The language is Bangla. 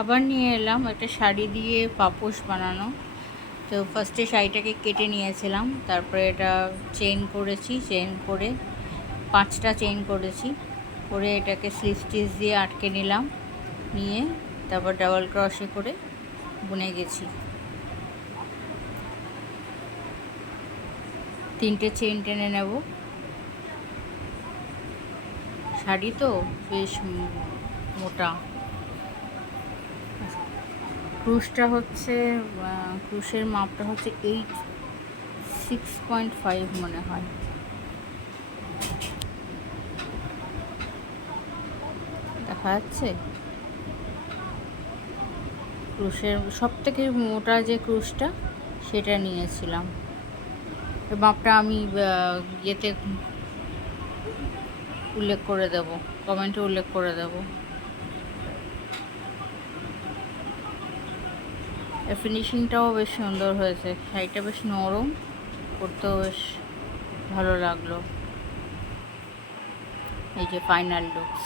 আবার নিয়ে এলাম একটা শাড়ি দিয়ে পাপোশ বানানো। তো ফার্স্টে শাড়িটাকে কেটে নিয়েছিলাম, তারপরে এটা চেইন করেছি, চেইন করে 5টা চেইন করেছি, করে এটাকে স্লিপ স্টিচ দিয়ে আটকে নিলাম, নিয়ে তারপর ডাবল ক্রশে করে বুনে গেছি। 3টে চেইন টেনে নেব। শাড়ি তো বেশ মোটা। ক্রুশটা হচ্ছে ক্রুশের মাপটা হচ্ছে 6.5 মনে হয়। দেখা যাচ্ছে ক্রুশের সবথেকে মোটা যে ক্রুশটা সেটা নিয়েছিলাম। মাপটা আমি ইয়েতে উল্লেখ করে দেব, কমেন্টে উল্লেখ করে দেব। এর ফিনিশিংটাও বেশ সুন্দর হয়েছে, শাড়িটা বেশ নরম, পরতেও বেশ ভালো লাগলো। এই যে ফাইনাল লুকস।